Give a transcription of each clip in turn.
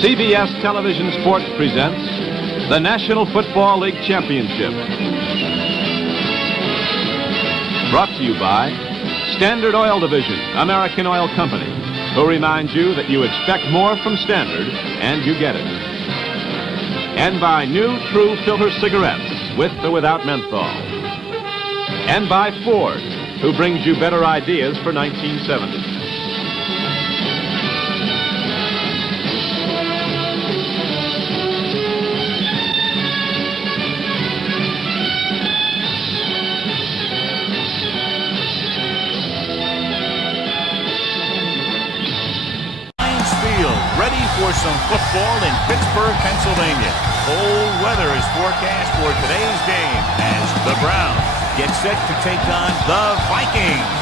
CBS Television Sports presents the National Football League Championship. Brought to you by Standard Oil Division, American Oil Company, who reminds you that you expect more from Standard, and you get it. And by new True Filter cigarettes, with or without menthol. And by Ford, who brings you better ideas for 1970. Ready for some football in Pittsburgh, Pennsylvania. Cold weather is forecast for today's game as the Browns get set to take on the Vikings.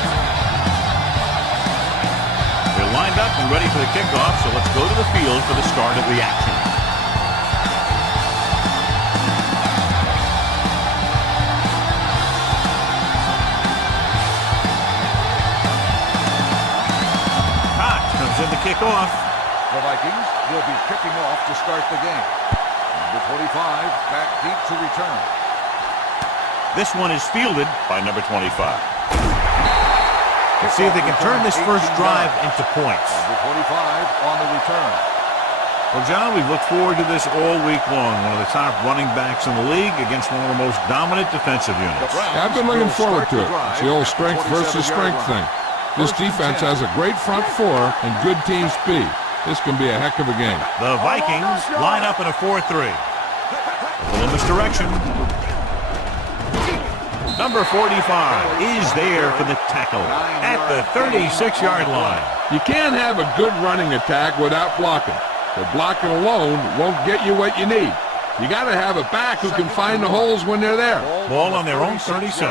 They're lined up and ready for the kickoff, so let's go to the field for the start of the action. Koch comes in to kick off. The Vikings will be kicking off to start the game. Number 25 back deep to return. This one is fielded by number 25. Let's see if they can turn this first drive into points. Number 25 on the return. Well, John, we've looked forward to this all week long. One of the top running backs in the league against one of the most dominant defensive units. I've been looking forward to it. It's the old strength versus strength thing. This defense has a great front four and good team speed. This can be a heck of a game. The Vikings line up in a 4-3. A little misdirection. Number 45 is there for the tackle at the 36-yard line. You can't have a good running attack without blocking. But blocking alone won't get you what you need. You got to have a back who can find the holes when they're there. Ball on their own 36.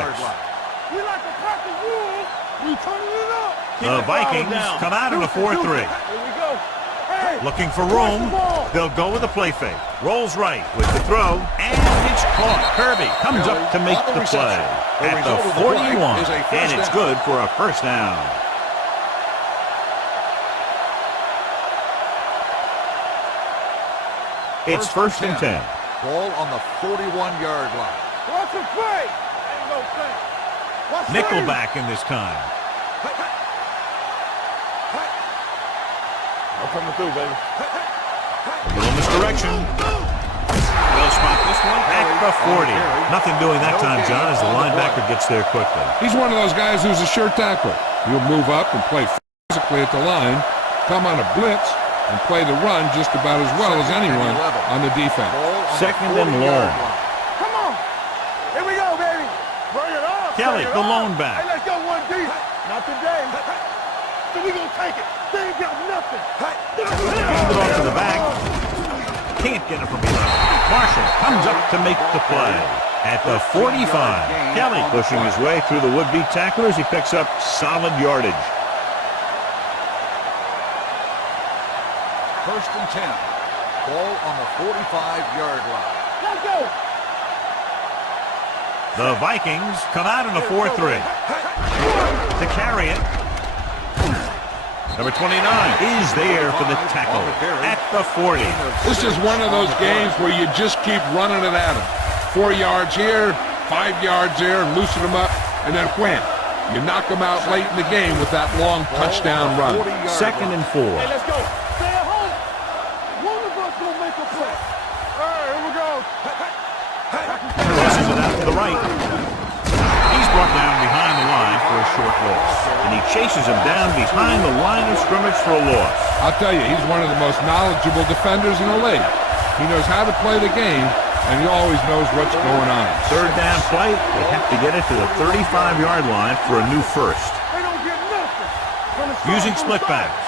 The Vikings come out in a 4-3. Looking for room. They'll go with a play fake. Rolls right with the throw, and it's caught. Kirby comes up to make the play at the 41, and it's good for a first down. It's first and 10. Ball on the 41-yard line. Watch the play. Ain't no thing. Nickelback in this time. Coming through, baby. A little misdirection. They'll spot this one at the 40. Nothing doing that time, John, as the linebacker gets there quickly. He's one of those guys who's a sure tackler. He'll move up and play physically at the line, come on a blitz, and play the run just about as well as anyone on the defense. Second and long. Come on. Here we go, baby. Bring it on. Kelly, the lone back. Hey, let's go one deep. Not today. So we gonna take it. They ain't got nothing. Hand it off to the back. Can't get it from behind. Marshall comes up to make the play at the 45. Kelly pushing his way through the would-be tacklers. He picks up solid yardage. First and 10. Ball on the 45-yard line. Let's go. The Vikings come out in a 4-3. To carry it. Number 29 is there for the tackle at the 40. This is one of those games where you just keep running it at them. 4 yards here, 5 yards there, and loosen them up, and then wham. You knock them out late in the game with that long touchdown run. Second and 4. Hey, let's go. Stay at home. One of us gonna make a play. All right, here we go. Crosses it out to the right. He's brought down behind the line for a short loss. And he chases him down behind the line of scrimmage for a loss. I'll tell you, he's one of the most knowledgeable defenders in the league. He knows how to play the game, and he always knows what's going on. Third down play, they have to get it to the 35-yard line for a new first. They don't get nothing. Using split backs.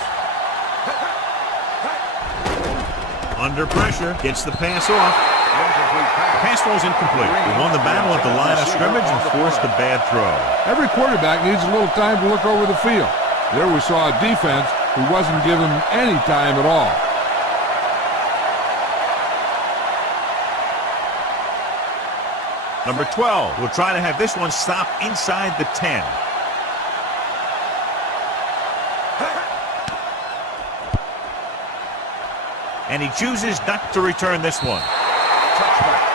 Under pressure, gets the pass off. Pass throws incomplete. He won the battle at the line of scrimmage and forced a bad throw. Every quarterback needs a little time to look over the field. There we saw a defense who wasn't given any time at all. Number 12 will try to have this one stop inside the 10. And he chooses not to return this one. Touchback.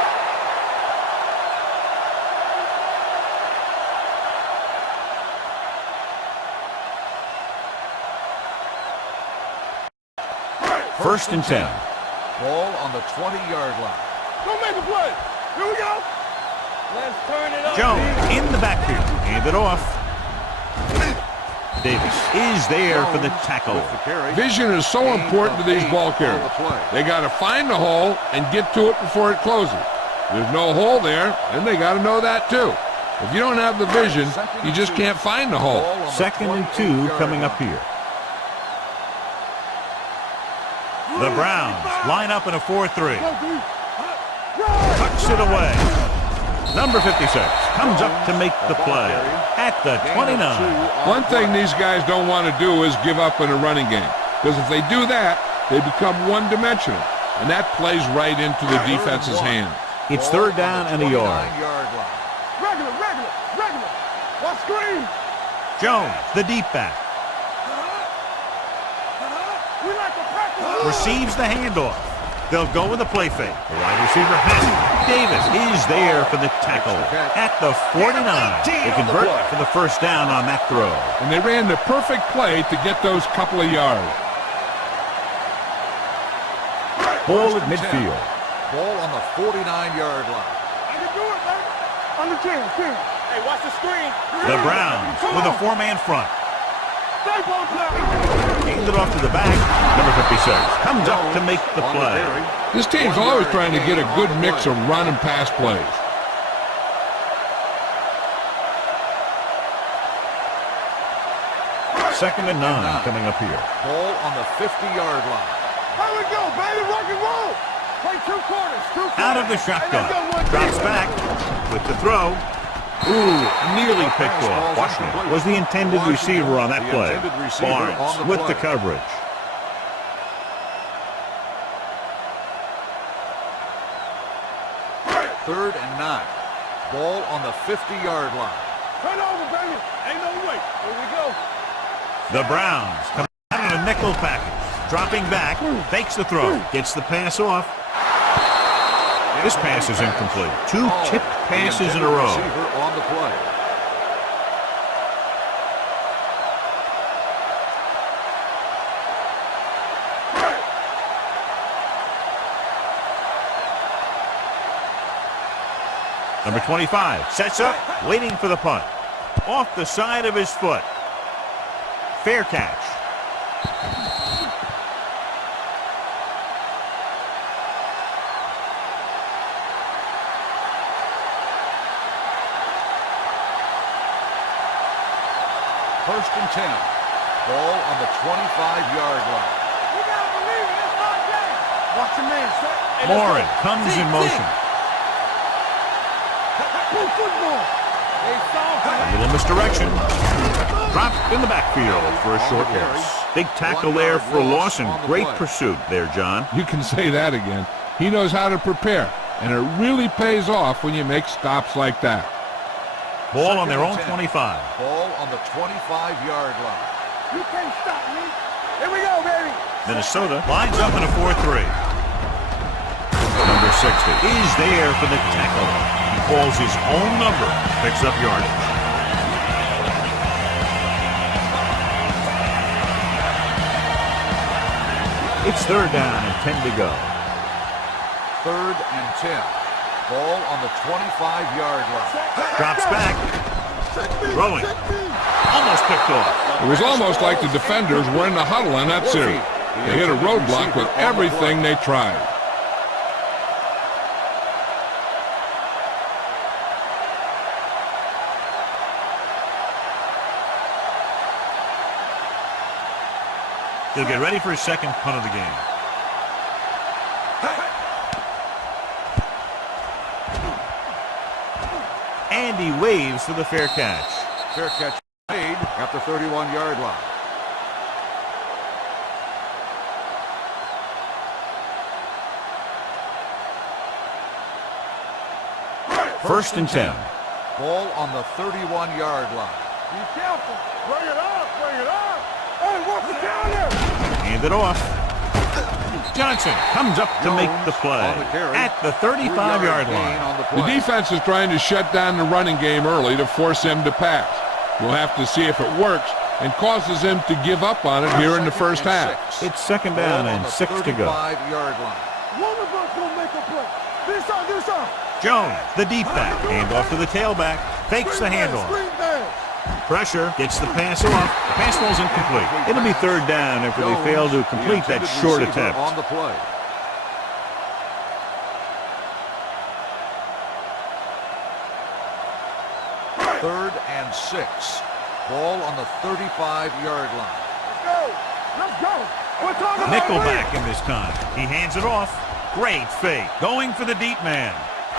First and 10. Ball on the 20-yard line. Don't make a play. Here we go. Let's turn it up. Jones in the backfield. Hand it off. Davis is there for the tackle. With the carry. Vision is so important to these ball carriers. They got to find the hole and get to it before it closes. There's no hole there, and they got to know that too. If you don't have the vision, you just can't find the hole. Second and 2 coming up here. The Browns line up in a 4-3. Tucks it away. Number 56 comes up to make the play at the 29. One thing these guys don't want to do is give up in a running game. Because if they do that, they become one-dimensional. And that plays right into the defense's hands. It's third down and a yard. Regular. Watch screen. Jones, the deep back. We like to practice. Receives the handoff. They'll go with a play fake. The wide receiver has it. Davis is there for the tackle at the 49. They convert for the first down on that throw. And they ran the perfect play to get those couple of yards. Ball at midfield. Ball on the 49-yard line. I can do it, man. Under 10. Hey, watch the screen. The Browns with a 4-man front. Stay ball play. Hand it off to the back. Number 56 comes up to make the play. This team's always trying to get a good mix of run and pass plays. Second and 9 coming up here. Ball on the 50-yard line. Here we go, baby. Rock and roll. Play two quarters. Out of the shotgun. Drops back with the throw. Ooh, nearly picked off. Washington was the intended receiver on that play. Barnes with the coverage. Third and 9. Ball on the 50-yard line. Turn over, baby. Ain't no way. Here we go. The Browns come out in a nickel package. Dropping back, fakes the throw, gets the pass off. This pass is incomplete. Two tipped passes in a row. Receiver on the play. Number 25 sets up, waiting for the punt. Off the side of his foot. Fair catch. First and 10. Ball on the 25-yard line. You gotta believe it. It's our game. Watch your man, son. Hey, Morin comes in motion. Good football. They saw A little misdirection. Dropped in the backfield for a short loss. Big tackle there for a loss and great pursuit there, John. You can say that again. He knows how to prepare, and it really pays off when you make stops like that. Ball on their own 25. Ball on the 25-yard line. You can't stop me. Here we go, baby. Minnesota lines up in a 4-3. Number 60 is there for the tackle. He calls his own number, picks up yardage. It's third down and 10 to go. Third and 10. Ball on the 25-yard line. Drops back. Throwing. Almost picked off. It was almost like the defenders were in the huddle in that series. They hit a roadblock with everything they tried. He'll get ready for his second punt of the game. And he waves for the fair catch. Fair catch made at the 31-yard line. First and 10. Ball on the 31-yard line. Be careful. Bring it up. Hey, what's it down there? Hand it off. Johnson comes up to make the play at the 35-yard line. The defense is trying to shut down the running game early to force him to pass. We'll have to see if it works and causes him to give up on it here in the first half. It's second down and 6 to go. One of us will make a play. This side. Jones, the deep back, handoff to the tailback, fakes the handoff. Pressure, gets the pass off. The pass falls incomplete. It'll be third down after they fail to complete that short attempt. On the play. Third and 6. Ball on the 35-yard line. Let's go. We're talking Nickelback in this time. He hands it off. Great fake. Going for the deep man.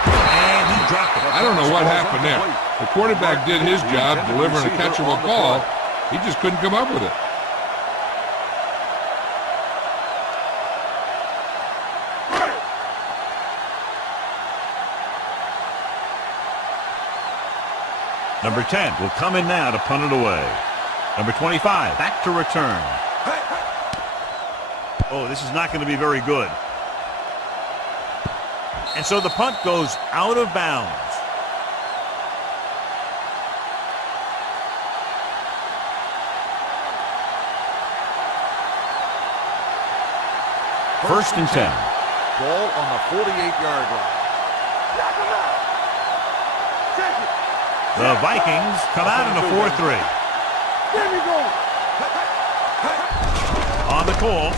And he dropped it. I don't know what happened there. The quarterback did his job delivering a catchable ball. He just couldn't come up with it. Number 10 will come in now to punt it away. Number 25 back to return. Oh, this is not going to be very good. And so the punt goes out of bounds. First and 10. Ball on the 48-yard line. The Vikings come out in a 4-3. There we go. On the call,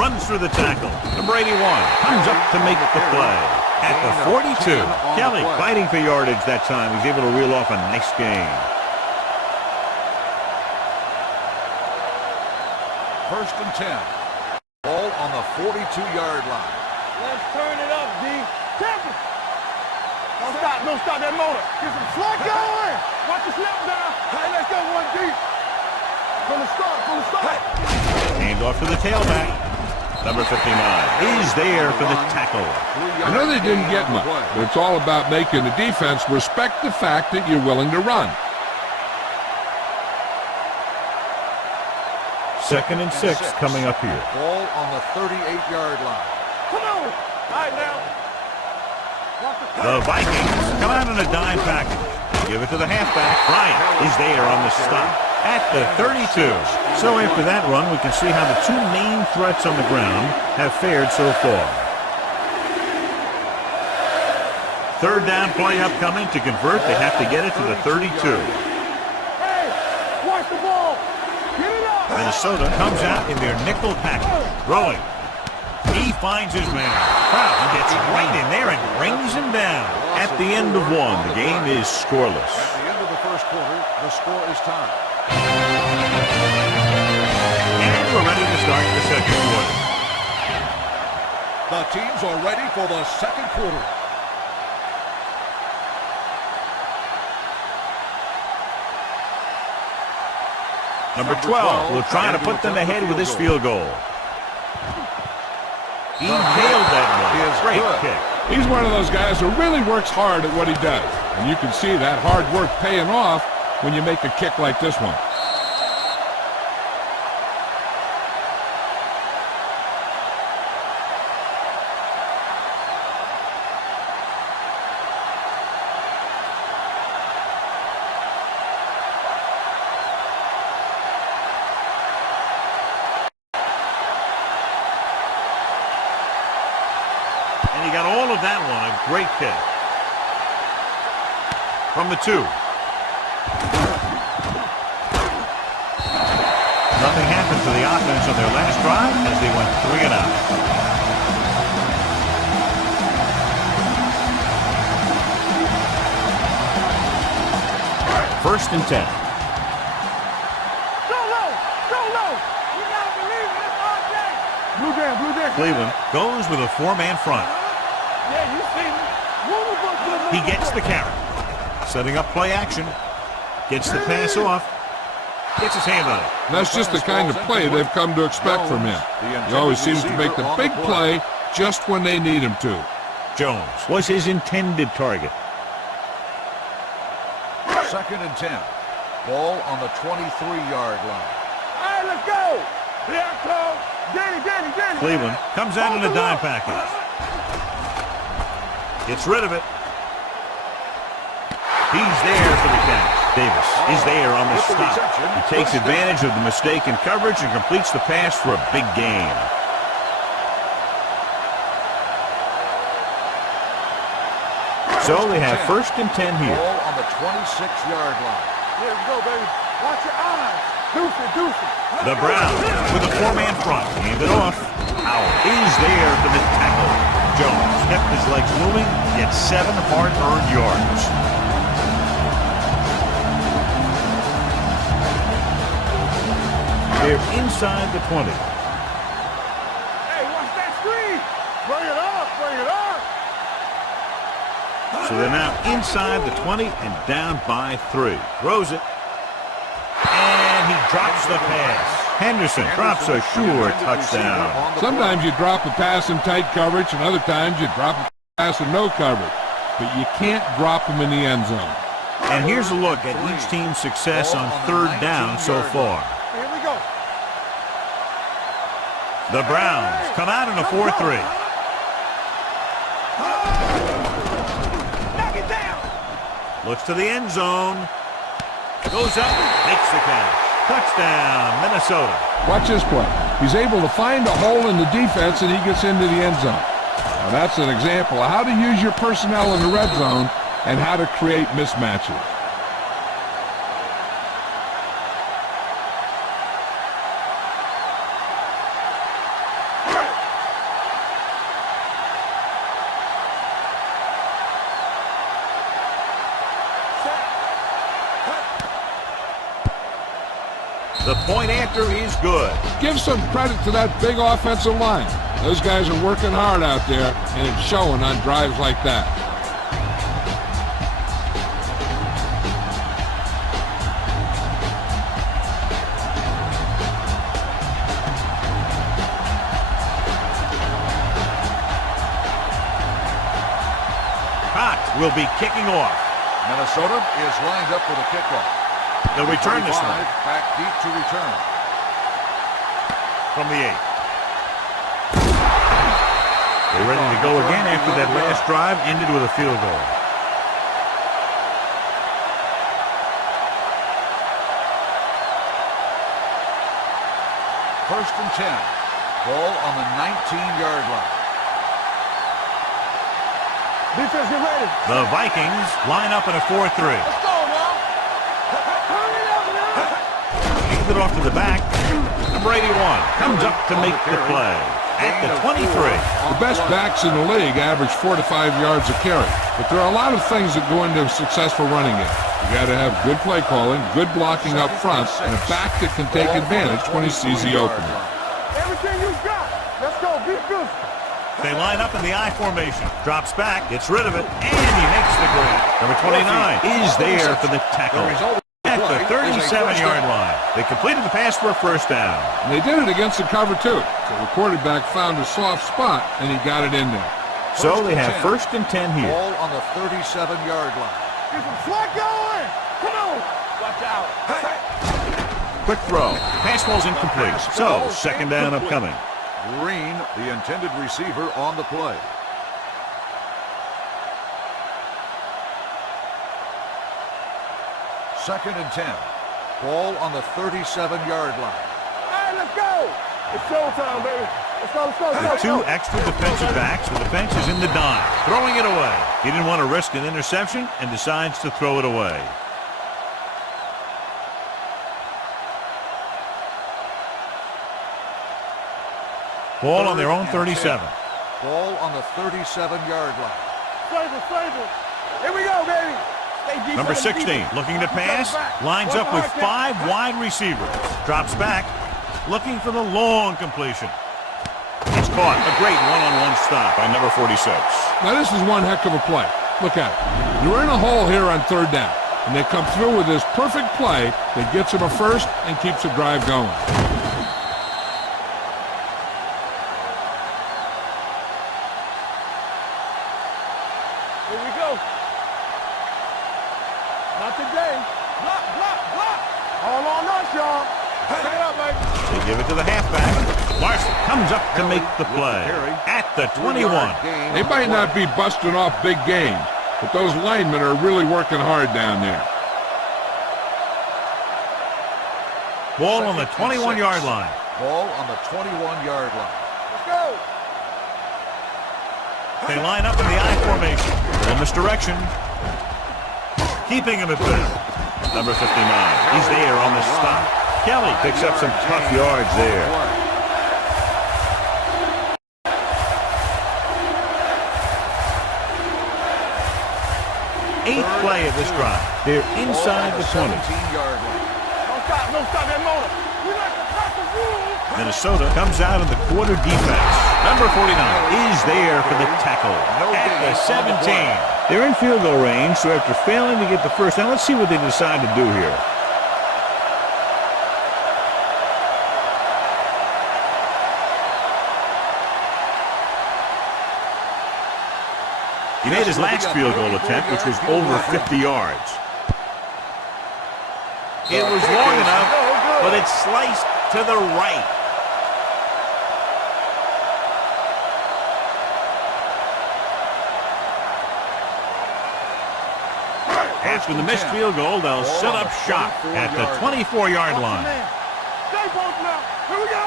runs through the tackle. Number 81 comes up to make the play at the 42. Kelly fighting for yardage that time. He's able to reel off a nice gain. First and 10. Ball on the 42-yard line. Let's turn it up, D. Temper. Don't stop that motor. Get some slack going. Watch the snap down. Hey, let's go one deep. From the start. Hand off to the tailback. Number 59 is there for the tackle. I know they didn't get much, but it's all about making the defense respect the fact that you're willing to run. Second and 6 coming up here. Ball on the 38-yard line. Come on. All right, now. The Vikings come out in a dime package. Give it to the halfback. Bryant is there on the stop at the 32. So after that run, we can see how the two main threats on the ground have fared so far. Third down play upcoming. To convert, they have to get it to the 32. Hey, watch the ball. Get it up. Minnesota comes out in their nickel package. Throwing. He finds his man. Brown gets right in there and brings him down. At the end of one, the game is scoreless. At the end of the first quarter, the score is tied. And we're ready to start the second quarter. The teams are ready for the second quarter. Number 12 will try to put them ahead with this field goal. He nailed that one. Great kick. He's one of those guys who really works hard at what he does. And you can see that hard work paying off when you make a kick like this one. And he got all of that one. A great kick. From the 2. Nothing happened to the offense on their last drive as they went 3 and out. First and 10. Go low. You got to believe in this all day. Blue down. Cleveland goes with a 4-man front. Yeah, you see me. One of us will He make gets the carry. Setting up play action. Gets the pass off. Gets his hand on it. That's just the kind of play they've come to expect from him. He always seems to make the big play just when they need him to. Jones was his intended target. Second and 10. Ball on the 23-yard line. All right, let's go. Here I come. Danny. Cleveland comes out in a dime package. Gets rid of it. He's there for the catch. Davis is there on the stop. He takes advantage of the mistake in coverage and completes the pass for a big gain. So they have first and 10 here. Ball on the 26-yard line. There we go, baby. Watch your eyes. Deuce it. The Browns with a four-man front. Hand it off. Howell is there for the tackle. Jones kept his legs moving, gets 7 hard-earned yards. They're inside the 20. Hey, watch that screen. Bring it up. So they're now inside the 20 and down by 3. Throws it. And he drops the pass. Henderson drops a sure touchdown. Sometimes you drop a pass in tight coverage, and other times you drop a pass in no coverage. But you can't drop them in the end zone. And here's a look at each team's success on third down so far. Here we go. The Browns come out in a 4-3. Knock it down. Looks to the end zone. Goes up, makes the catch. Touchdown, Minnesota. Watch this play. He's able to find a hole in the defense, and he gets into the end zone. Now, that's an example of how to use your personnel in the red zone and how to create mismatches. The point after is good. Give some credit to that big offensive line. Those guys are working hard out there, and it's showing on drives like that. Cox will be kicking off. Minnesota is lined up for the kickoff. They'll return this one. Back deep to return. From the 8. They're ready to go again after that last drive ended with a field goal. First and 10. Ball on the 19-yard line. Defense, get ready. The Vikings line up in a 4-3. Let's go, now. Turn it up now. Hands it off to the back. Number 81 comes up to make the play at the 23. The best backs in the league average 4 to 5 yards a carry. But there are a lot of things that go into a successful running game. You got to have good play calling, good blocking up front, and a back that can take advantage when he sees the opening. Everything you got. Let's go. Be good. They line up in the I formation. Drops back, gets rid of it, and he makes the grab. Number 29 is there for the tackle at the 37-yard line. They completed the pass for a first down. And they did it against the cover, too. So the quarterback found a soft spot, and he got it in there. So they have first and 10 here. Ball on the 37-yard line. Get some slack going. Come on. Watch out. Quick throw. Pass ball's incomplete. So second down upcoming. Green, the intended receiver, on the play. Second and 10. Ball on the 37-yard line. All right, let's go. It's showtime, baby. Let's go. The two extra defensive backs. The defense is in the dime. Throwing it away. He didn't want to risk an interception and decides to throw it away. Ball on their own 37. Ball on the 37-yard line. Favor. Here we go, baby. Number 16 looking to pass. Lines up with 5 wide receivers. Drops back. Looking for the long completion. It's caught. A great one-on-one stop by number 46. Now, this is one heck of a play. Look at it. You're in a hole here on third down, and they come through with this perfect play that gets them a first and keeps the drive going. Here we go. Not today. Block. All on us, y'all. Stay up, baby. They give it to the halfback. Larson comes up to make the play at the 21. They might not be busting off big gains, but those linemen are really working hard down there. Ball on the 21-yard line. Ball on the 21-yard line. Let's go. They line up in the I formation. In misdirection. Keeping him at bay. Number 59. He's there on the stop. Kelly picks up some tough yards there. Eighth play of this drive. They're inside the 20. 17-yard line. Don't stop that motor. We like to pass the rules. Minnesota comes out in the quarter defense. Number 49 is there for the tackle at the 17. They're in field goal range, so after failing to get the first down, let's see what they decide to do here. He made his last field goal attempt, which was over 50 yards. It was long enough, but it sliced to the right. After the missed field goal, they'll set up shop at the 24-yard line. Stay both now. Here we go.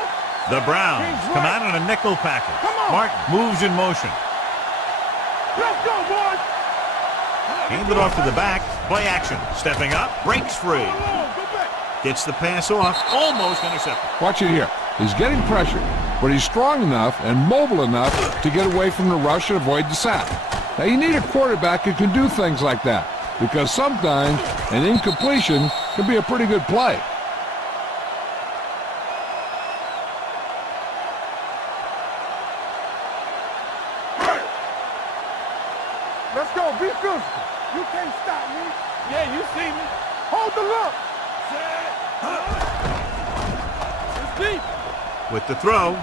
The Browns come out in a nickel package. Martin moves in motion. Let's go, boys. Handed off to the back. Play action. Stepping up. Breaks free. Gets the pass off. Almost intercepted. Watch it here. He's getting pressure, but he's strong enough and mobile enough to get away from the rush and avoid the sack. Now, you need a quarterback who can do things like that, because sometimes an incompletion can be a pretty good play. Let's go. Be physical. You can't stop me. Yeah, you see me. Hold the look. It's deep. With the throw.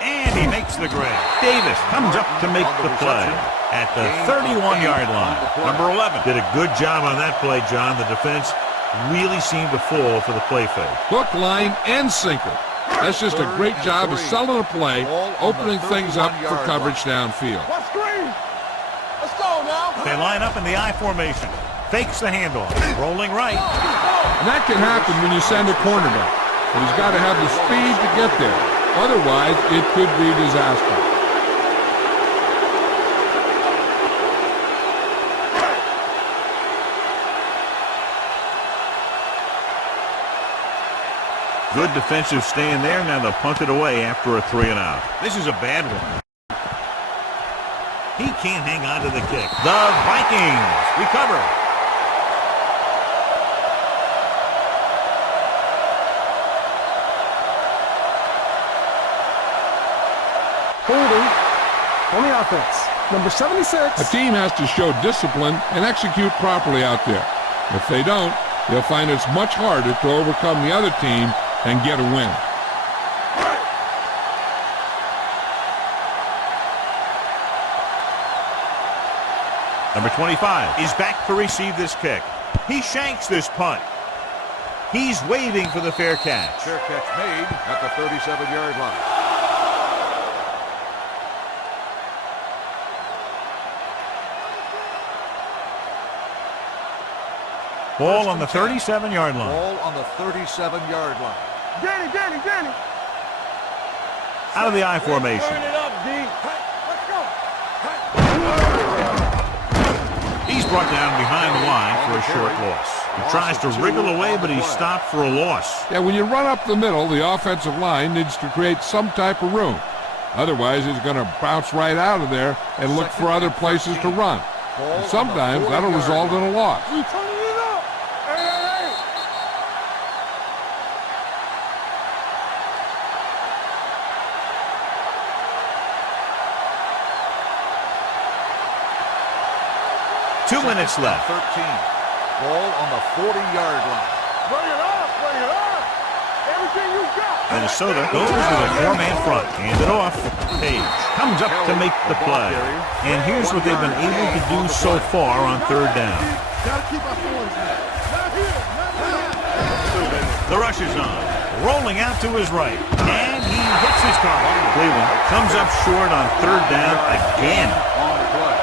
And he makes the grab. Davis comes up to make the play at the 31-yard line. Number 11 did a good job on that play, John. The defense really seemed to fall for the play fake. Hook, line, and sinker. That's just a great job of selling a play, opening things up for coverage downfield. What screen? Let's go now. They line up in the I formation. Fakes the handoff. Rolling right. And that can happen when you send a cornerback, but he's got to have the speed to get there. Otherwise, it could be disaster. Good defensive stand there. Now they'll punt it away after a 3-and-out. This is a bad one. He can't hang on to the kick. The Vikings recover. Holding on the offense. Number 76. A team has to show discipline and execute properly out there. If they don't, they'll find it's much harder to overcome the other team and get a win. Number 25 is back to receive this kick. He shanks this punt. He's waving for the fair catch. Fair catch made at the 37-yard line. Ball on the 37-yard line. Ball on the 37-yard line. Danny. Out of the I formation. Turn it up, D. Let's go. He's brought down behind the line for a short loss. He tries to wriggle away, but he's stopped for a loss. Yeah, when you run up the middle, the offensive line needs to create some type of room. Otherwise, he's going to bounce right out of there and look for other places to run. And sometimes that'll result in a loss. We turning it up. Hey. 2 minutes left. 13. Ball on the 40-yard line. Bring it up. Everything you got. Minnesota goes with a four-man front. Hand it off. Page comes up to make the play. And here's what they've been able to do so far on third down. Gotta keep our feelings now. Not here. The rush is on. Rolling out to his right. And he hits his target. Cleveland comes up short on third down again. On the play.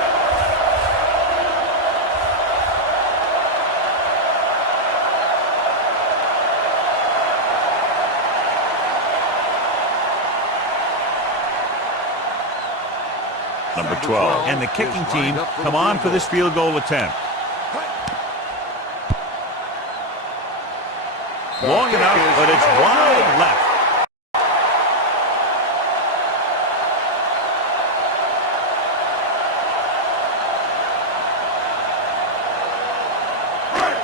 Number 12. And the kicking team come on for this field goal attempt. Long enough, but it's wide left.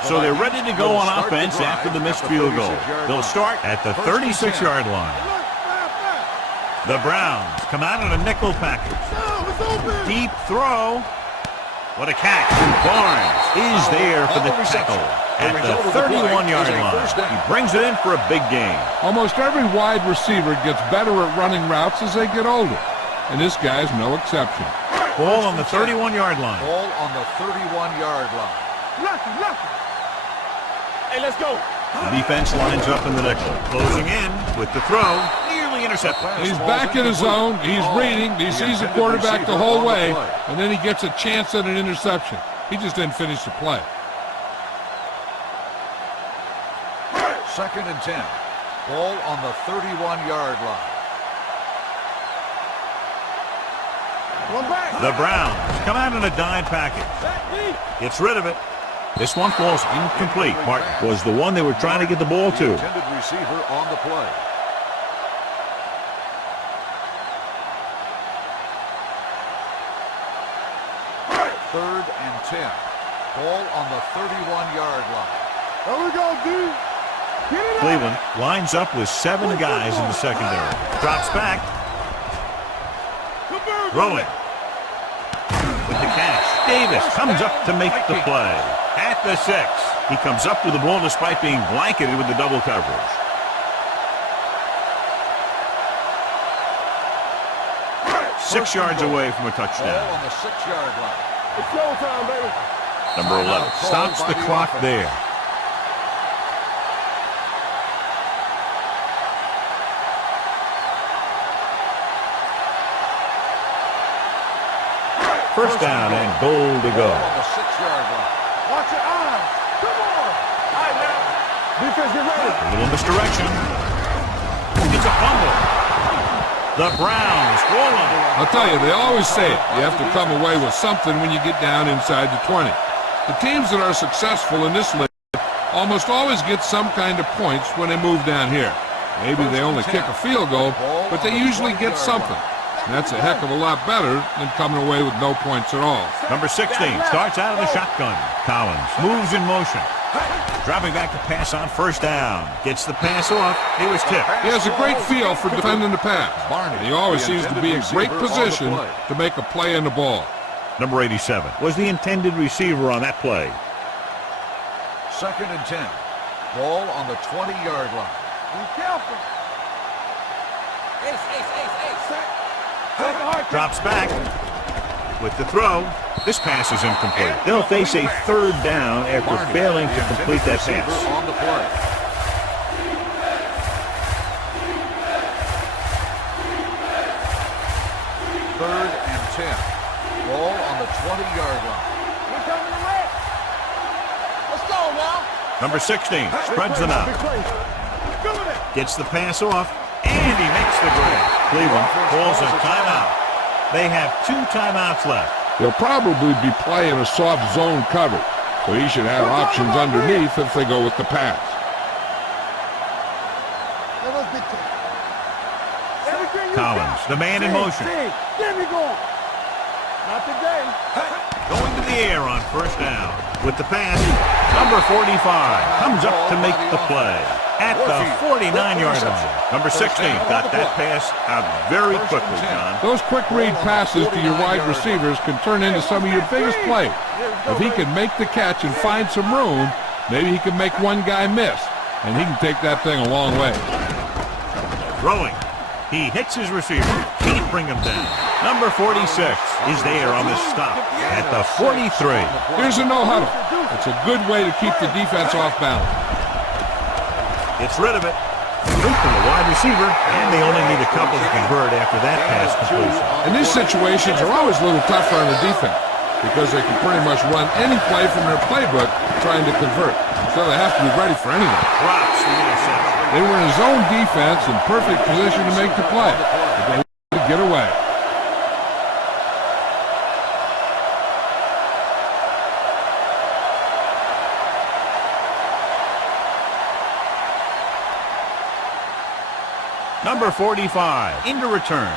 So they're ready to go on offense after the missed field goal. They'll start at the 36-yard line. The Browns come out in a nickel package. Deep throw. What a catch. Barnes is there for the tackle at the 31-yard line. He brings it in for a big gain. Almost every wide receiver gets better at running routes as they get older, and this guy's no exception. Ball on the 31-yard line. Ball on the 31-yard line. Lucky. Hey, let's go. The defense lines up in the nickel. Closing in with the throw. Nearly intercepted. He's back in his zone. He's reading. He sees the quarterback the whole way, and then he gets a chance at an interception. He just didn't finish the play. 2nd and 10. Ball on the 31-yard line. The Browns come out in a dime package. Gets rid of it. This one falls incomplete. Martin was the one they were trying to get the ball to. Intended receiver on the play. Third and 10. Ball on the 31-yard line. There we go, D. Get it Cleveland lines up with 7 guys in the secondary. Drops back. Throwing. With the catch. Davis comes up to make the play. At the 6. He comes up with the ball despite being blanketed with the double coverage. Six yards away from a touchdown. Ball on the 6-yard line. It's showtime, baby. Number 11 stops the clock there. First down and goal to go. On the 6-yard line. Watch your eyes. Come on. All right, now. Defense, get ready. A little misdirection. It's a fumble. The Browns roll on it. I'll tell you, they always say it. You have to come away with something when you get down inside the 20. The teams that are successful in this league almost always get some kind of points when they move down here. Maybe they only kick a field goal, but they usually get something. And that's a heck of a lot better than coming away with no points at all. Number 16 starts out of the shotgun. Collins moves in motion. Dropping back to pass on first down. Gets the pass off. He was tipped. He has a great feel for defending the pass. And he always seems to be in great position to make a play in the ball. Number 87 was the intended receiver on that play. 2nd and 10. Ball on the 20-yard line. Be careful. Drops back with the throw. This pass is incomplete. They'll face a third down after failing to complete that pass. On the play. Third and 10. Ball on the 20-yard line. We're coming away. Let's go now. Number 16 spreads them out. Gets the pass off, and he makes the grab. Cleveland calls a timeout. They have 2 timeouts left. They'll probably be playing a soft zone cover, so he should have options underneath if they go with the pass. Collins, the man in motion. There we go. Not today. Going to the air on first down. With the pass, number 45 comes up to make the play at the 49-yard line. Number 16 got that pass out very quickly, John. Those quick read passes to your wide receivers can turn into some of your biggest plays. If he can make the catch and find some room, maybe he can make one guy miss, and he can take that thing a long way. Throwing. He hits his receiver. Can't bring him down. Number 46 is there on the stop at the 43. Here's a no-huddle. It's a good way to keep the defense off balance. Gets rid of it. Complete from the wide receiver, and they only need a couple to convert after that pass completion. And these situations are always a little tougher on the defense because they can pretty much run any play from their playbook trying to convert. So they have to be ready for anything. Drops the interception. They were in zone defense in perfect position to make the play, but they had to get away. Number 45, into return.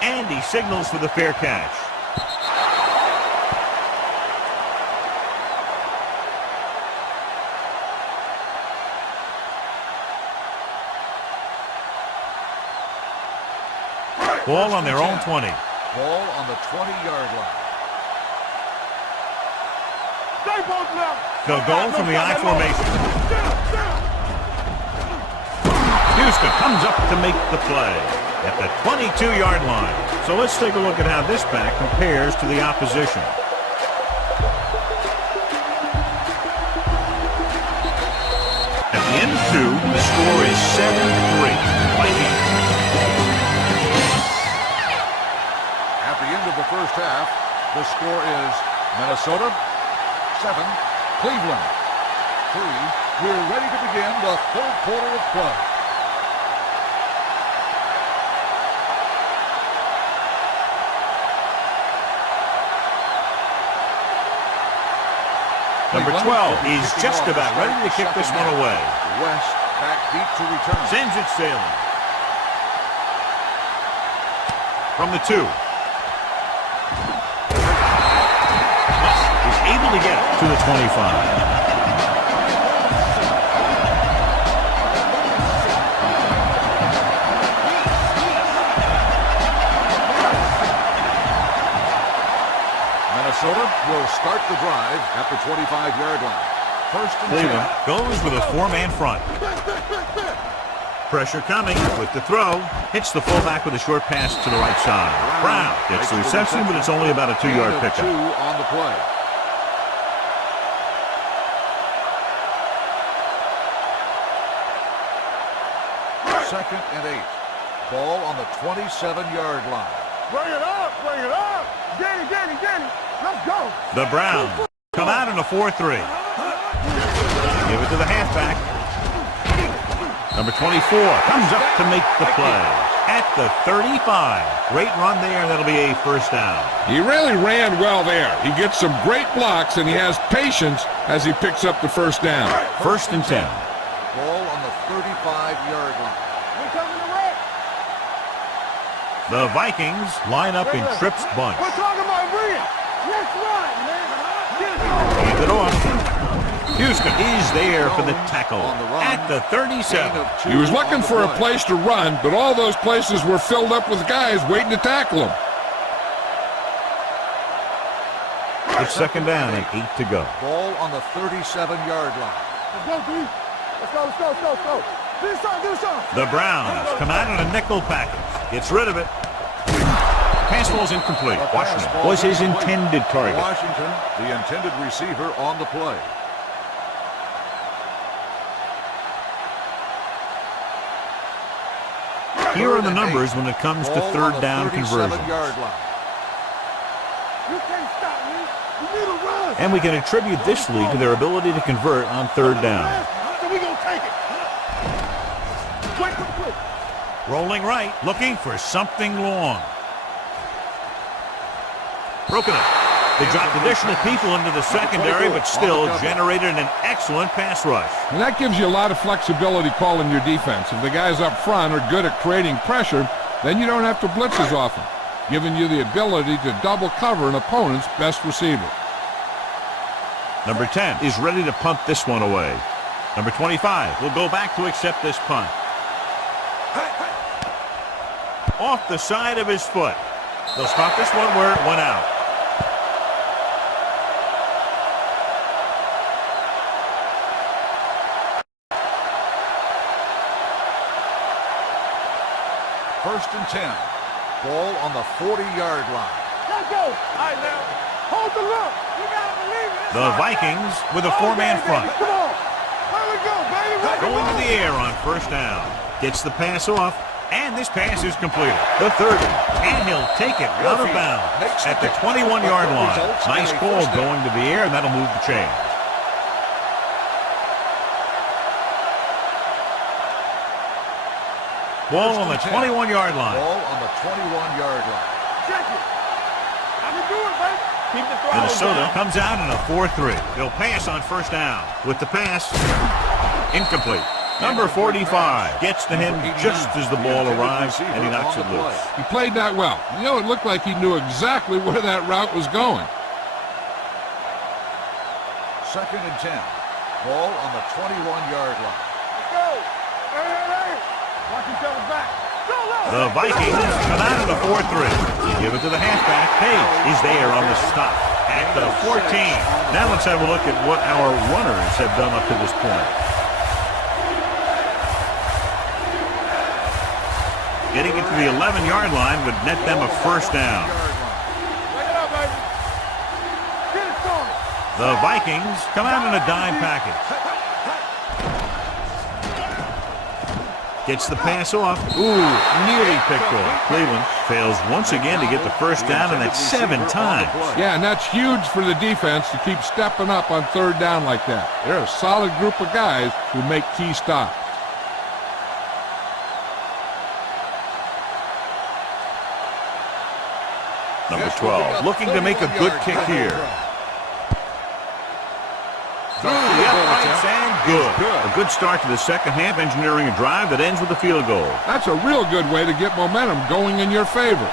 And he signals for the fair catch. Ball on their own 20. Ball on the 20-yard line. Stay both left. They'll go from the I formation. Houston comes up to make the play at the 22-yard line. So let's take a look at how this back compares to the opposition. At the end of 2, the score is 7-3. Vikings. At the end of the first half, the score is Minnesota 7, Cleveland 3. We're ready to begin the third quarter of play. Number 12 is just about ready to kick this one away. West back deep to return. Sends it sailing. From the 2. Is able to get it to the 25. Minnesota will start the drive at the 25-yard line. First and 10. Cleveland goes with a 4-man front. Pressure coming with the throw. Hits the fullback with a short pass to the right side. Brown gets the reception, but it's only about a 2-yard pickup. 2 on the play. Second and 8. Ball on the 27-yard line. Bring it up, bring it up. Get it. Let's go. The Browns come out in a 4-3. Give it to the halfback. Number 24 comes up to make the play at the 35. Great run there, and that'll be a first down. He really ran well there. He gets some great blocks, and he has patience as he picks up the first down. First and 10. Ball on the 35-yard line. We're coming to wreck. The Vikings line up in trips bunch. We're talking about Rhea. Let's run, man. Get it. Hand it off. Houston is there for the tackle at the 37. He was looking for a place to run, but all those places were filled up with guys waiting to tackle him. It's second down and 8 to go. Ball on the 37-yard line. Let's go, D. Let's go. Do something. The Browns come out in a nickel package. Gets rid of it. Pass ball's incomplete. Washington was his intended target. Washington, the intended receiver on the play. Here are the numbers when it comes to third down conversions. And we can attribute this league to their ability to convert on third down. So we gonna take it. Quick. Rolling right, looking for something long. Broken up. They dropped additional people into the secondary, but still generated an excellent pass rush. And that gives you a lot of flexibility calling your defense. If the guys up front are good at creating pressure, then you don't have to blitz as often, giving you the ability to double cover an opponent's best receiver. Number 10 is ready to punt this one away. Number 25 will go back to accept this punt. Off the side of his foot. They'll stop this one where it went out. First and 10. Ball on the 40-yard line. Let's go. All right, now. Hold the look. The Vikings with a four-man front. Come on. There we go, baby. Going to the air on first down. Gets the pass off, and this pass is completed. The 30, and he'll take it out of bounds at the 21-yard line. Nice call going to the air, and that'll move the chain. Ball on the 21-yard line. Ball on the 21-yard line. Check it. I can do it, baby. Keep the throttle Minnesota down. comes out in a 4-3. They'll pass on first down. With the pass, incomplete. Number 45 gets to him just as the ball arrives, and he knocks it loose. He played that well. You know, it looked like he knew exactly where that route was going. 2nd and 10. Ball on the 21-yard line. Let's go. Hey. Watch each other back. Go, low. The Vikings come out in a 4-3. Give it to the halfback. Page is there on the stop at the 14. Now let's have a look at what our runners have done up to this point. Getting it to the 11-yard line would net them a first down. Bring it up, baby. Get it started. The Vikings come out in a dime package. Gets the pass off. Ooh, nearly picked off. Cleveland fails once again to get the first down, and that's 7 times. Yeah, and that's huge for the defense to keep stepping up on third down like that. They're a solid group of guys who make key stops. Number 12, looking to make a good kick here. Through the uprights and good. A good start to the second half, engineering a drive that ends with a field goal. That's a real good way to get momentum going in your favor.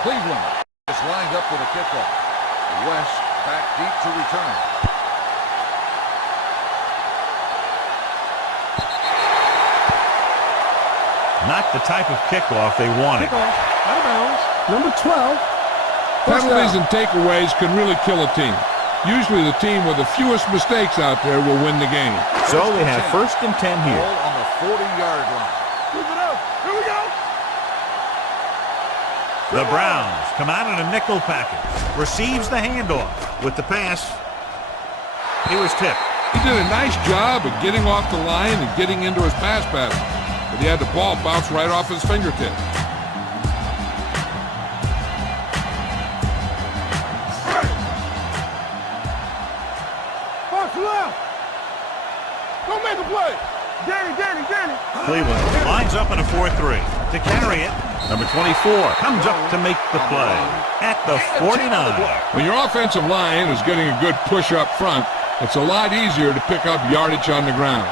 Cleveland is lined up with a kickoff. West back deep to return. Not the type of kickoff they wanted. Kickoff. Out of bounds. Number 12. Penalties and takeaways can really kill a team. Usually the team with the fewest mistakes out there will win the game. So they have 1st and 10 here. Ball on the 40-yard line. Keep it up. Here we go. The Browns come out in a nickel package. Receives the handoff. With the pass, he was tipped. He did a nice job of getting off the line and getting into his pass pattern, but he had the ball bounce right off his fingertips. Box left. Don't make a play. Danny. Cleveland lines up in a 4-3. To carry it, number 24 comes up to make the play at the 49. When your offensive line is getting a good push up front, it's a lot easier to pick up yardage on the ground.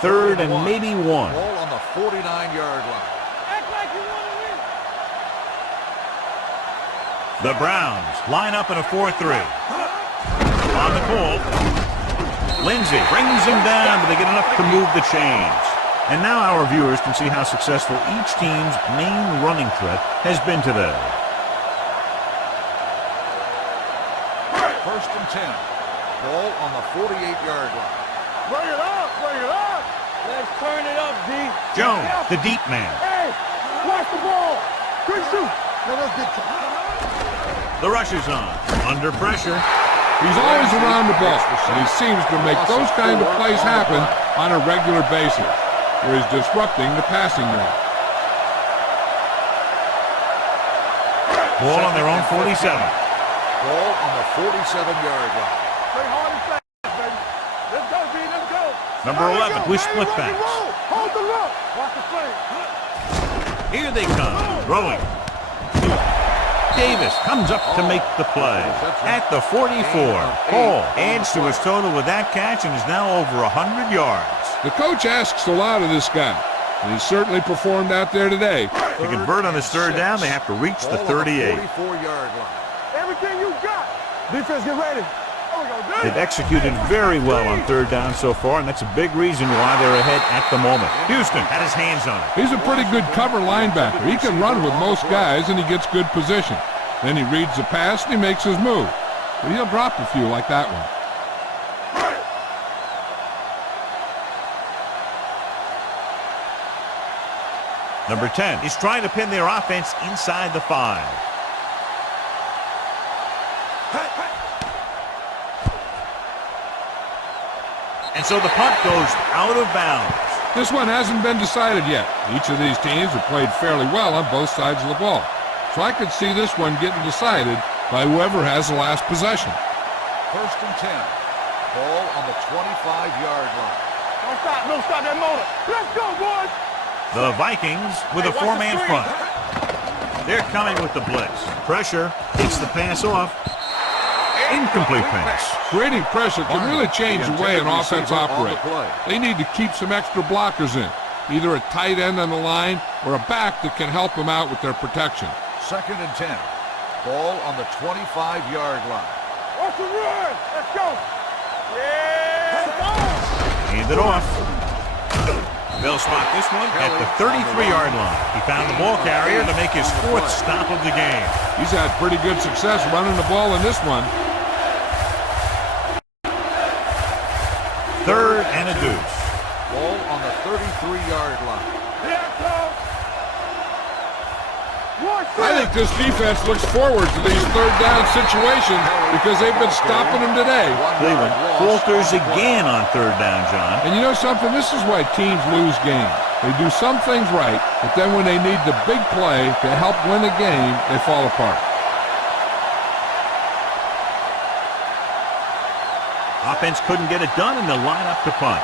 3rd and maybe 1. Ball on the 49-yard line. Act like you want to win. The Browns line up in a 4-3. On the call, Lindsey brings him down, but they get enough to move the chains. And now our viewers can see how successful each team's main running threat has been today. 1st and 10. Ball on the 48-yard line. Bring it up. Let's turn it up, D. Jones, the deep man. Hey, watch the ball. Good shoot. No, that's good. The rush is on. Under pressure. He's always around the ball, and he seems to make those kind of plays happen on a regular basis, where he's disrupting the passing game. Ball on their own 47. Ball on the 47-yard line. Play hard and fast, baby. Let's go, D. Let's go. Number 11, we split backs. Hold the look. Watch the play. Here they come. Throwing. Davis comes up to make the play at the 44. Hall adds to his total with that catch and is now over 100 yards. The coach asks a lot of this guy, and he certainly performed out there today. To convert on this 3rd down, they have to reach the 38. 44-yard line. Everything you got. Defense, get ready. There we go. They've executed very well on 3rd down so far, and that's a big reason why they're ahead at the moment. Houston had his hands on it. He's a pretty good cover linebacker. He can run with most guys, and he gets good position. Then he reads the pass, and he makes his move. but he'll drop a few like that one. Number 10 is trying to pin their offense inside the 5. And so the punt goes out of bounds. This one hasn't been decided yet. Each of these teams have played fairly well on both sides of the ball. So I could see this one getting decided by whoever has the last possession. 1st and 10. Ball on the 25-yard line. Don't stop that motor. Let's go, boys. The Vikings with a 4-man front. They're coming with the blitz. Pressure takes the pass off. Incomplete pass. Creating pressure can really change the way an offense operates. They need to keep some extra blockers in, either a tight end on the line or a back that can help them out with their protection. 2nd and 10. Ball on the 25-yard line. What's the run? Let's go. Yeah. Hand it off. They'll spot this one at the 33-yard line. He found the ball carrier to make his 4th stop of the game. He's had pretty good success running the ball in this one. 3rd and a deuce. Ball on the 33-yard line. I think this defense looks forward to these 3rd down situations because they've been stopping them today. Cleveland falters again on 3rd down, John. And you know something? This is why teams lose games. They do some things right, but then when they need the big play to help win the game, they fall apart. Offense couldn't get it done, and they'll line up to punt.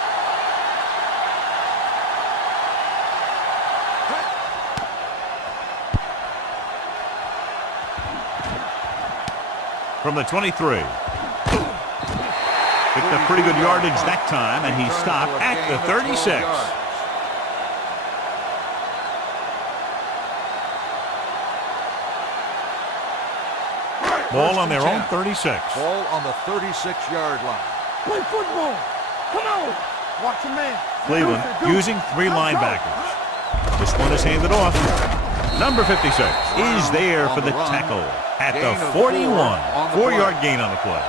From the 23. Picked up pretty good yardage that time, and he stopped at the 36. Ball on their own 36. Ball on the 36-yard line. Play football. Come on. Watch your man. Cleveland using 3 linebackers. This one is handed off. Number 56 is there for the tackle at the 41. 4-yard gain on the play.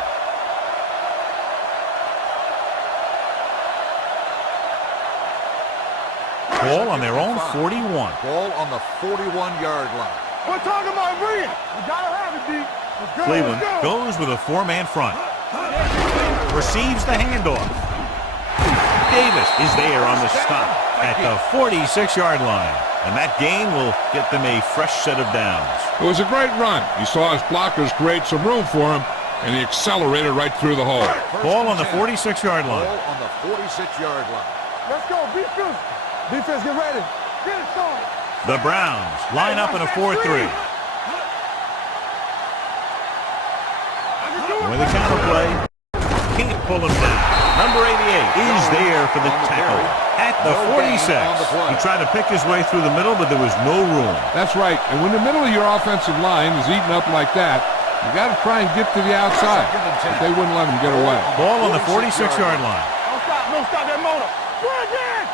Ball on their own 41. Ball on the 41-yard line. We're talking about Reed. We gotta have it, D. Let's go, Cleveland let's go. goes with a 4-man front. Receives the handoff. Davis is there on the stop at the 46-yard line. And that gain will get them a fresh set of downs. It was a great run. He saw his blockers create some room for him, and he accelerated right through the hole. Ball on the 46-yard line. Ball on the 46-yard line. Let's go. Be physical. Defense, get ready. Get it started. The Browns line up in a 4-3. With a counter play, can't pull him down. Number 88 is there for the tackle at the 46. He tried to pick his way through the middle, but there was no room. That's right. And when the middle of your offensive line is eaten up like that, you got to try and get to the outside. But they wouldn't let him get away. Ball on the 46-yard line. Don't stop that motor. Go again.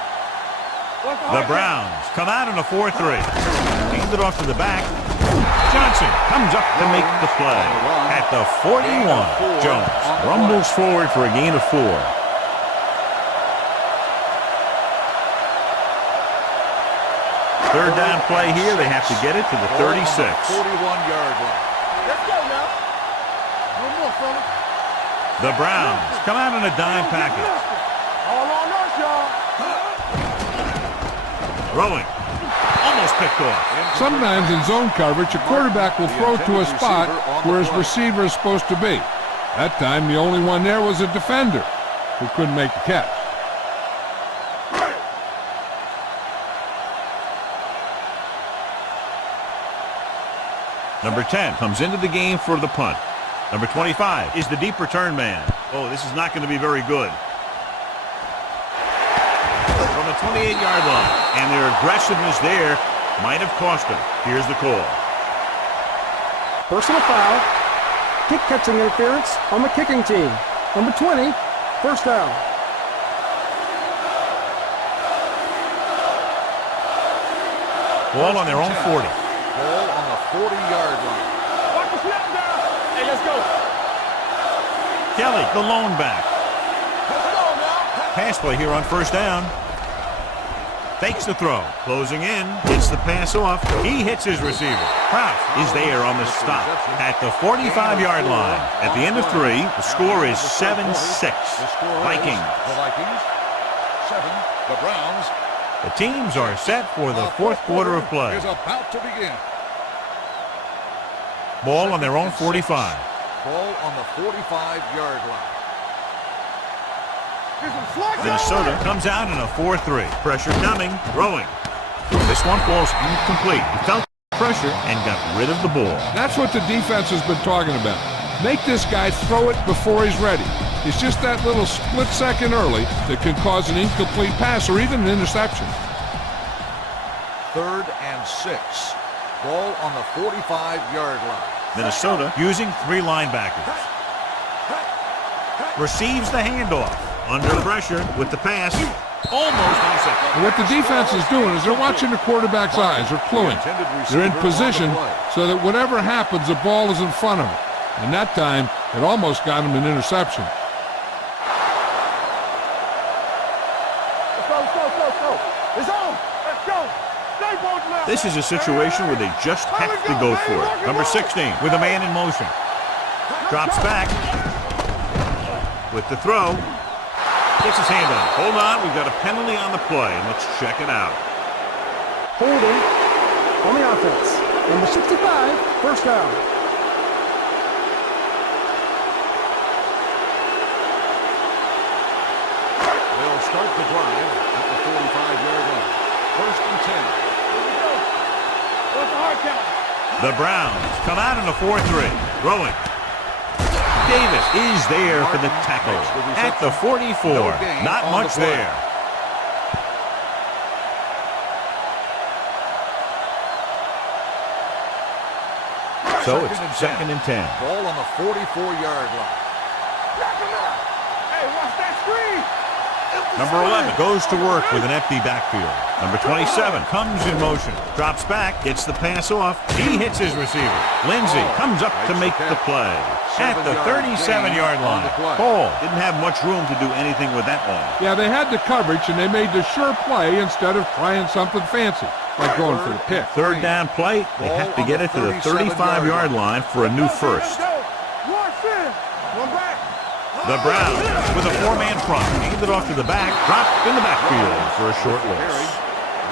The Browns come out in a 4-3. Hand it off to the back. Johnson comes up to make the play at the 41. Jones rumbles forward for a gain of 4. Third down play here. They have to get it to the 36. 41-yard line. Let's go now. One more, fella. The Browns come out in a dime package. All on us, y'all. Throwing. Almost picked off. Sometimes in zone coverage, a quarterback will throw to a spot where his receiver is supposed to be. That time, the only one there was a defender who couldn't make the catch. Number 10 comes into the game for the punt. Number 25 is the deep return man. Oh, this is not going to be very good. From the 28-yard line, and their aggressiveness there might have cost them. Here's the call. Personal foul. Kick catching interference on the kicking team. Number 20, first down. Ball on their own 40. Ball on the 40-yard line. Watch the snap down. Hey, let's go. Kelly, the lone back. Pass play here on first down. Fakes the throw. Closing in. Gets the pass off. He hits his receiver. Kraft is there on the stop at the 45-yard line. At the end of 3, the score is 7-6. Vikings. The Vikings. 7. The Browns. The teams are set for the fourth quarter of play. Is about to begin. Ball on their own 45. Ball on the 45-yard line. Minnesota comes out in a 4-3. Pressure coming, throwing. This one falls incomplete. He felt pressure and got rid of the ball. That's what the defense has been talking about. Make this guy throw it before he's ready. It's just that little split second early that can cause an incomplete pass or even an interception. 3rd and 6. Ball on the 45-yard line. Minnesota using 3 linebackers. Receives the handoff. Under pressure with the pass. Almost intercepted. What the defense is doing is they're watching the quarterback's eyes. They're cluing. They're in position so that whatever happens, the ball is in front of them. And that time, it almost got him an interception. Let's go. It's on. Let's go. This is a situation where they just have to go for it. Number 16 with a man in motion. Drops back with the throw. Gets his hand on. Hold on, we've got a penalty on the play. Let's check it out. Holding on the offense. Number 65, first down. They'll start the drive at the 45-yard line. 1st and 10. Here we go. What's the hard count? The Browns come out in a 4-3. Throwing. Davis is there for the tackle at the 44. Not much there. So it's 2nd and 10. Ball on the 44-yard line. Hey, watch that screen. Number 11 goes to work with an empty backfield. Number 27 comes in motion. Drops back, gets the pass off. He hits his receiver. Lindsey comes up to make the play. At the 37-yard line. Cole didn't have much room to do anything with that one. Yeah, they had the coverage, and they made the sure play instead of trying something fancy, like going for the pick. 3rd down play, they have to get it to the 35-yard line for a new first. The Browns with a 4-man front. Handed it off to the back, dropped in the backfield for a short loss.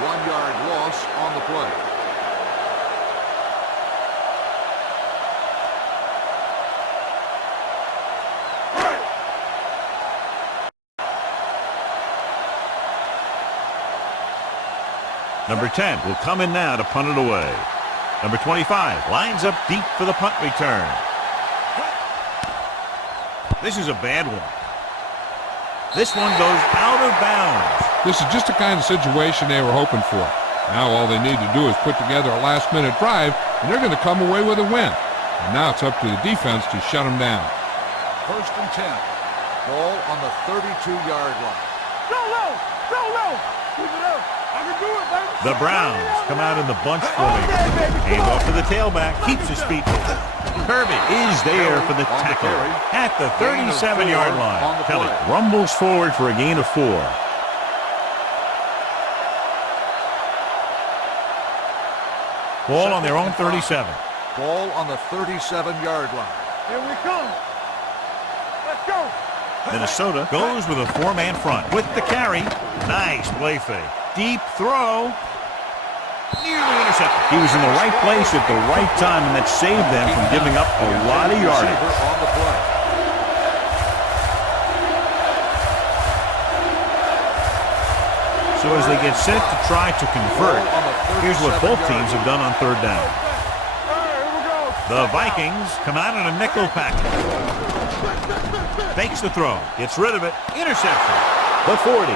1-yard loss on the play. Number 10 will come in now to punt it away. Number 25 lines up deep for the punt return. This is a bad one. This one goes out of bounds. This is just the kind of situation they were hoping for. Now all they need to do is put together a last-minute drive, and they're going to come away with a win. And now it's up to the defense to shut them down. 1st and 10. Ball on the 32-yard line. Go low. Keep it up. I can do it, baby. The Browns come out in the bunch formation. Hand off to the tailback, keeps his feet moving. Kirby is there for the tackle at the 37-yard line. Kelly rumbles forward for a gain of 4. Ball on their own 37. Ball on the 37-yard line. Here we come. Let's go. Minnesota goes with a 4-man front with the carry. Nice play fake. Deep throw. Nearly intercepted. He was in the right place at the right time, and that saved them from giving up a lot of yardage. On the play. So as they get set to try to convert, here's what both teams have done on 3rd down. The Vikings come out in a nickel package. Fakes the throw. Gets rid of it. Interception. The 40.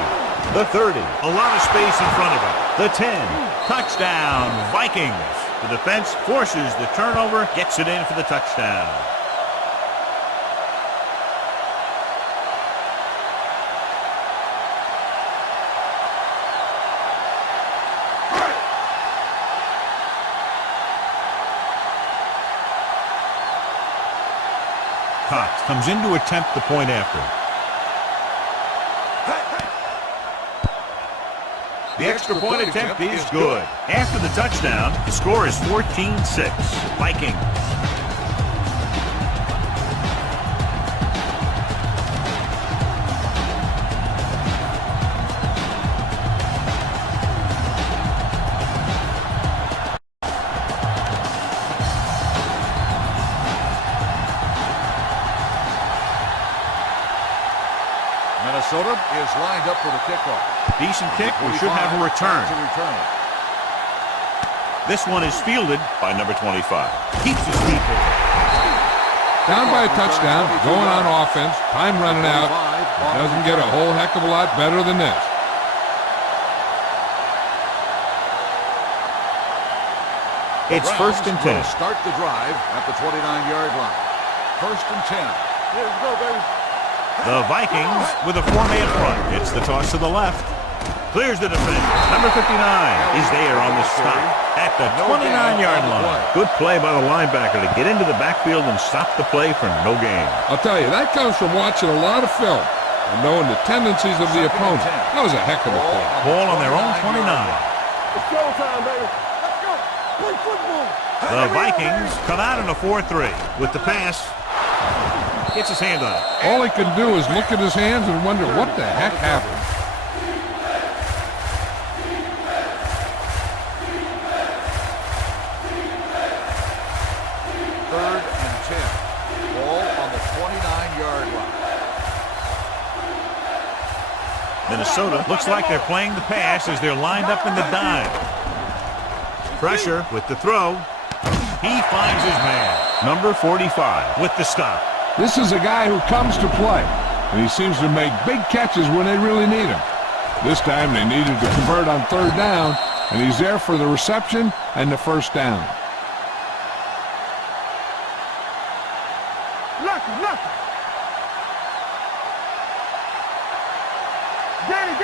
The 30. A lot of space in front of him. The 10. Touchdown, Vikings. The defense forces the turnover, gets it in for the touchdown. Cox comes in to attempt the point after. The extra point attempt is good. After the touchdown, the score is 14-6. Vikings. Minnesota is lined up for the kickoff. Decent kick. We should have a return. This one is fielded by number 25. Keeps his feet there. Down by a touchdown, going on offense, time running out. Doesn't get a whole heck of a lot better than this. It's first and 10. Start the drive at the 29-yard line. First and 10. Here we go, baby. The Vikings with a four-man front. It's the toss to the left. Clears the defense. Number 59 is there on the stop at the 29-yard line. Good play by the linebacker to get into the backfield and stop the play for no gain. I'll tell you, that comes from watching a lot of film and knowing the tendencies of the opponent. That was a heck of a play. Ball on their own 29. It's showtime, baby. Let's go. Play football. The Vikings come out in a 4-3 with the pass. Gets his hand on it. All he can do is look at his hands and wonder what the heck happened. Third and 10. Ball on the 29-yard line. Minnesota looks like they're playing the pass as they're lined up in the dime. Pressure with the throw. He finds his man. Number 45 with the stop. This is a guy who comes to play, and he seems to make big catches when they really need him. This time they needed to convert on third down, and he's there for the reception and the first down. Lucky. Danny.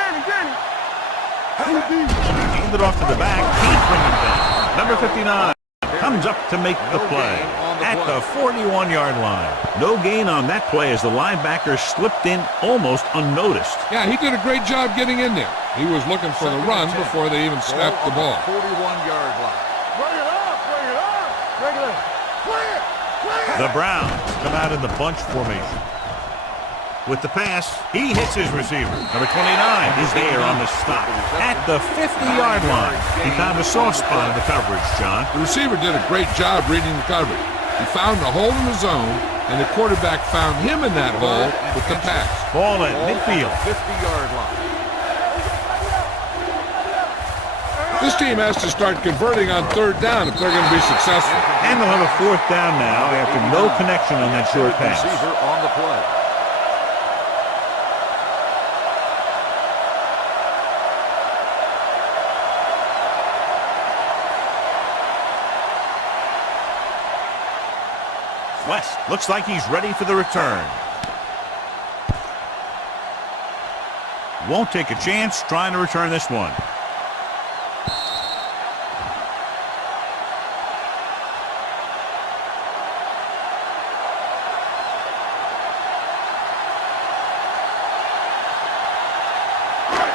Hand it off to the back. He's bringing it down. Number 59 comes up to make the play at the 41-yard line. No gain on that play as the linebacker slipped in almost unnoticed. Yeah, he did a great job getting in there. He was looking for the run before they even snapped the ball. 41-yard line. Bring it up. Regular. Play it. The Browns come out in the bunch formation. With the pass, he hits his receiver. Number 29 is there on the stop at the 50-yard line. He found a soft spot in the coverage, John. The receiver did a great job reading the coverage. He found the hole in the zone, and the quarterback found him in that hole with the pass. Ball at midfield. 50-yard line. This team has to start converting on third down if they're going to be successful. And they'll have a fourth down now after no connection on that short pass. Receiver on the play. West looks like he's ready for the return. Won't take a chance trying to return this one.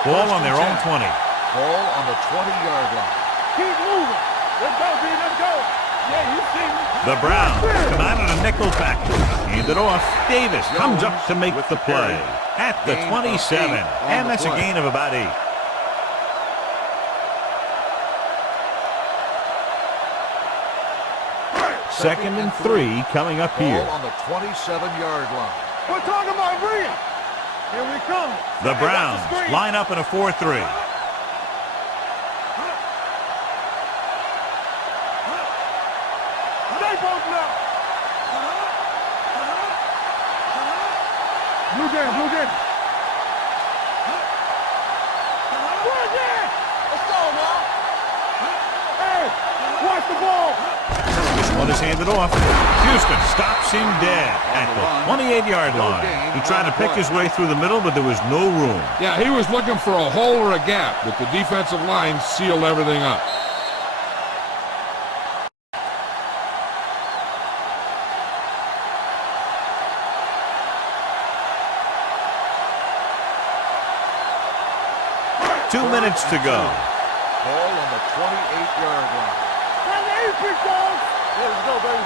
Ball on their own 20. Ball on the 20-yard line. Keep moving. Let's go, B. Let's go. Yeah, you see me. The Browns come out on a nickel package. Hand it off. Davis comes up to make the play at the 27. And that's a gain of about 8. Second and 3 coming up here. Ball on the 27-yard line. We're talking about Rhea. Here we come. The Browns line up in a 4-3. Blue game. Let's go, man. Hey, watch the ball. This one is handed off. Houston stops him dead at the 28-yard line. He tried to pick his way through the middle, but there was no room. Yeah, he was looking for a hole or a gap, but the defensive line sealed everything up. 2 minutes to go. Ball on the 28-yard line. Let's go, baby.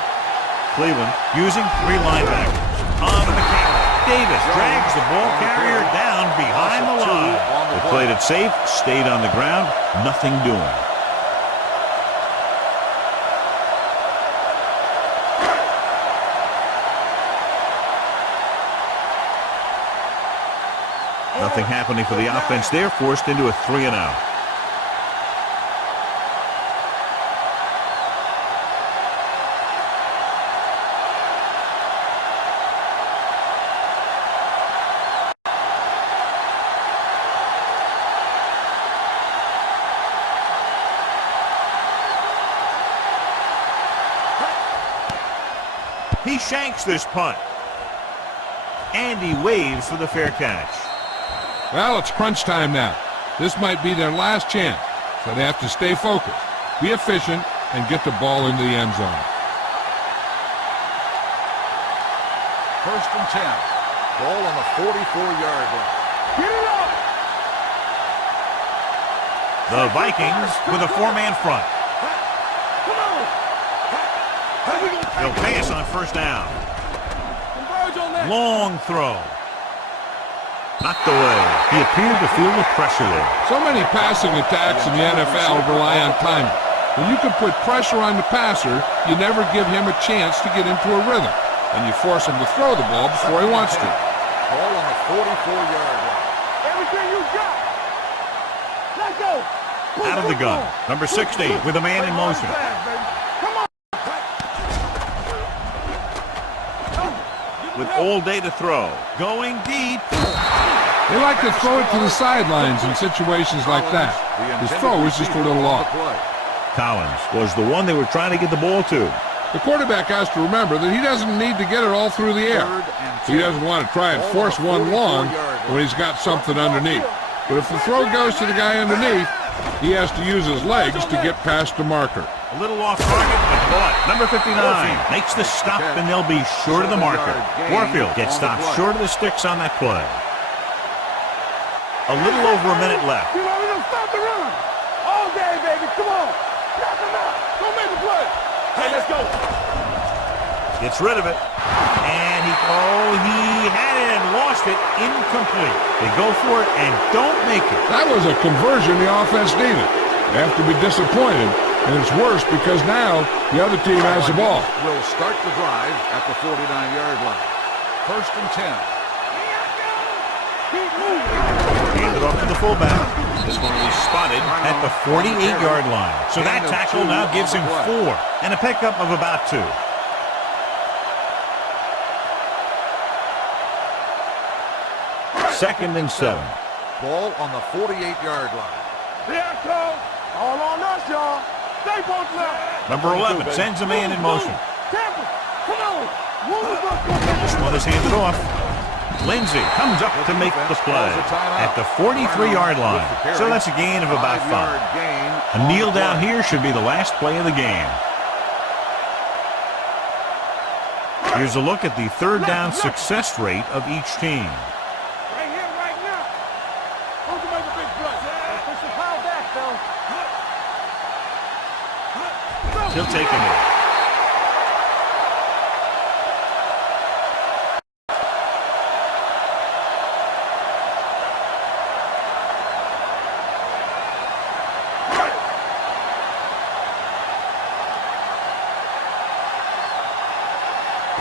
Cleveland using 3 linebackers. On the carry. Davis drags the ball carrier down behind the line. They played it safe, stayed on the ground, nothing doing. Nothing happening for the offense there, forced into a 3-and-out. He shanks this punt. And he waves for the fair catch. Well, it's crunch time now. This might be their last chance, so they have to stay focused, be efficient, and get the ball into the end zone. 1st and 10. Ball on the 44-yard line. Get it up. The Vikings with a 4-man front. Come on. They'll pass on 1st down. Converge on that. Long throw. Knocked away. He appeared to feel the pressure there. So many passing attacks in the NFL rely on timing. When you can put pressure on the passer, you never give him a chance to get into a rhythm, and you force him to throw the ball before he wants to. Ball on the 44-yard line. Everything you got. Let's go. Out of the gun. Number 60 with a man in motion. Come on. With all day to throw. Going deep. They like to throw it to the sidelines in situations like that. His throw was just a little off. Collins was the one they were trying to get the ball to. The quarterback has to remember that he doesn't need to get it all through the air. He doesn't want to try and force one long when he's got something underneath. But if the throw goes to the guy underneath, he has to use his legs to get past the marker. A little off target, but caught. Number 59 makes the stop, and they'll be short of the marker. Warfield gets stopped short of the sticks on that play. A little over a minute left. You know, we don't stop the run. All day, baby. Come on. Knock him out. Don't make the play. Hey, let's go. Gets rid of it. And he had it and lost it. Incomplete. They go for it and don't make it. That was a conversion the offense needed. They have to be disappointed, and it's worse because now the other team has the ball. Will start the drive at the 49-yard line. 1st and 10. Keep moving. Handed off to the fullback. This one was spotted at the 48-yard line. So that tackle now gives him 4 and a pickup of about 2. Second and 7. Ball on the 48-yard line. Here it comes. All on us, y'all. Stay both left. Number 11 sends a man in motion. Tampa, come on. Move. This one is handed off. Lindsey comes up to make the play at the 43-yard line. So that's a gain of about 5. A kneel down here should be the last play of the game. Here's a look at the 3rd down success rate of each team. Right here, right now. Who's to make a big play? Push the power back, though. He'll take him in.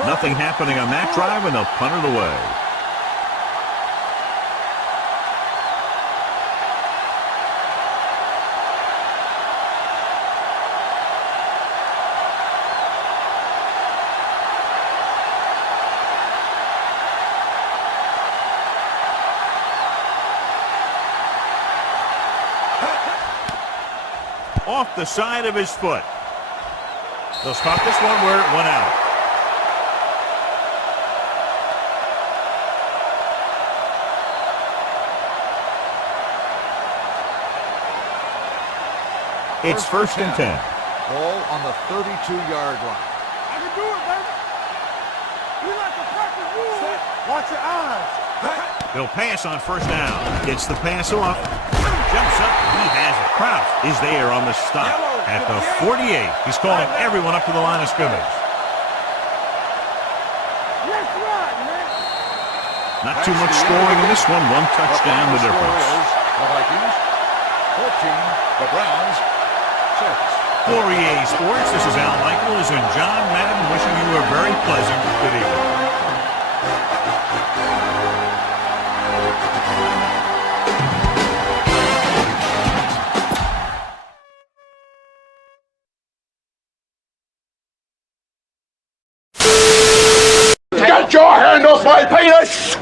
Nothing happening on that drive, and they'll punt it away. Off the side of his foot. They'll stop this one where it went out. It's 1st and 10. Ball on the 32-yard line. I can do it, baby. We like to practice rules. Watch your eyes. They'll pass on 1st down. Gets the pass off. jumps up, he has it. Kraus is there on the stop at the 48. He's calling everyone up to the line of scrimmage. Not too much scoring in this one. One touchdown, the difference. The Vikings, 14. The Browns, 6. For EA Sports, this is Al Michaels and John Madden wishing you a very pleasant good evening. Get your hand off my penis!